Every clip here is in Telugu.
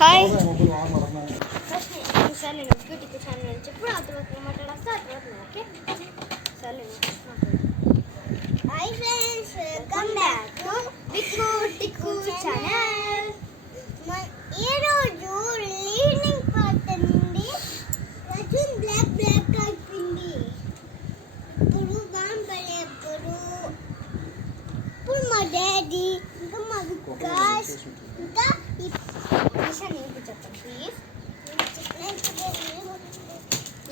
హాయ్ సార్ నేను బ్యూటీకి వచ్చాను అని చెప్పి ఆ తర్వాత మాట్లాడేస్తా ఆ తర్వాత ఓకే సార్ నేను hi friends welcome back to బిక్కు టిక్కు ఛానల్. ఈరోజు లీనింగ్ పార్ట్ నుండి రజన్ బ్లాక్ బ్లాక్ అయిపోయింది. ఇప్పుడు బాంబలేప్పుడు ఇప్పుడు మా డాడీ ఇంకా మా వికాస్ ఇంకా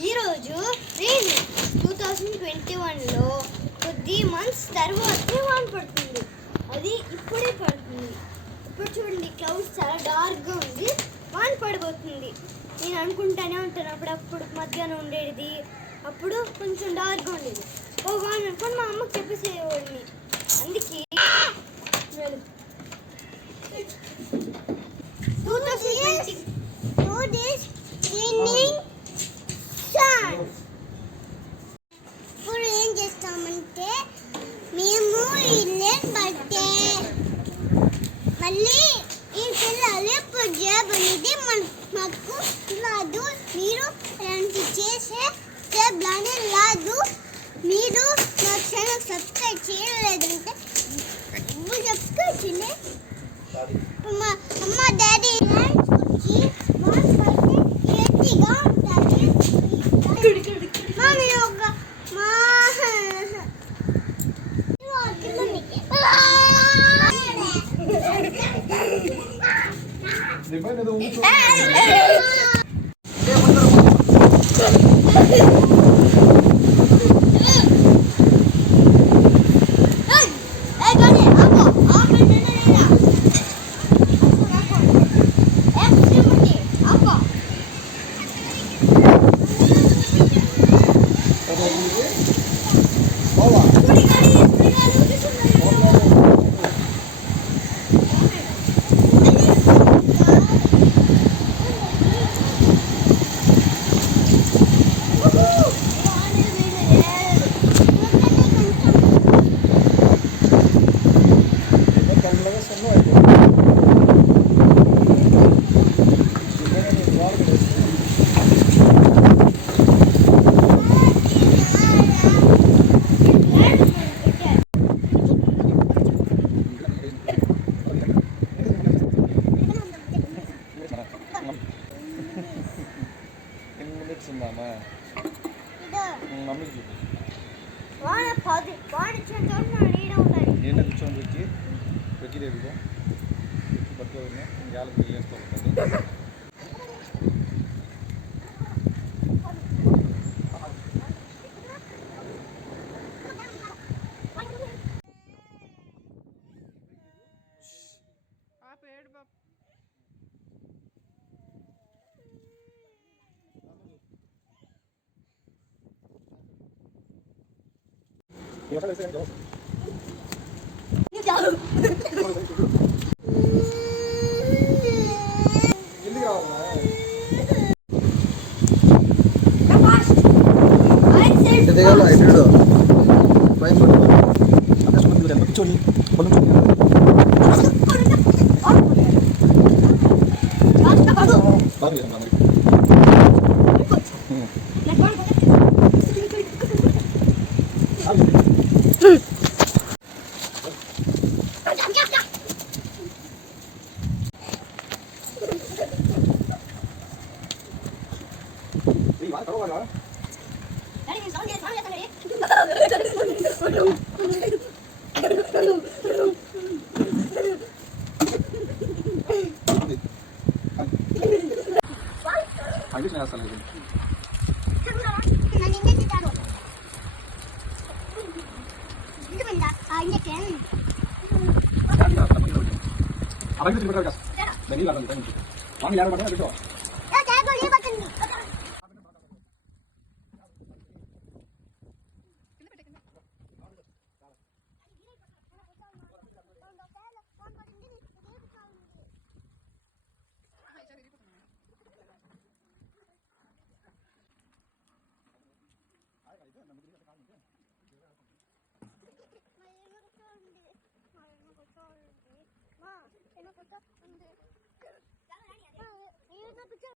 ఈరోజు 2021లో కొద్ది మంత్స్ తర్వాతే వాన పడుతుంది. అది ఇప్పుడే పడుతుంది. ఇప్పుడు చూడండి క్లౌడ్స్ చాలా డార్క్గా ఉంది, వాన పడిపోతుంది. నేను అనుకుంటానే ఉంటాను అప్పుడప్పుడు మధ్యాహ్నం ఉండేది, అప్పుడు కొంచెం డార్క్గా ఉండేది. ఓ వాన అనుకోని మా అమ్మకి చెప్పేసేవాడిని. అందుకే 2022 days raining sun. ఇప్పుడు ఏం చేస్తామంటే మేము ఇల్లే బట్టే మళ్ళీ ఈ పిల్లలు జాబ్ అనేది మాకు రాదు. మీరు అలాంటి చేసే జాబ్ లానే రాదు. మీరు నా ఛానల్ సబ్స్క్రైబ్ చేయలేదంటే సబ్స్క్రైబ్ చేయండి. మా అమ్మ డాడీ వచ్చి ఎత్తిగా ఉంటుంది. మమ్మీ ఒక మా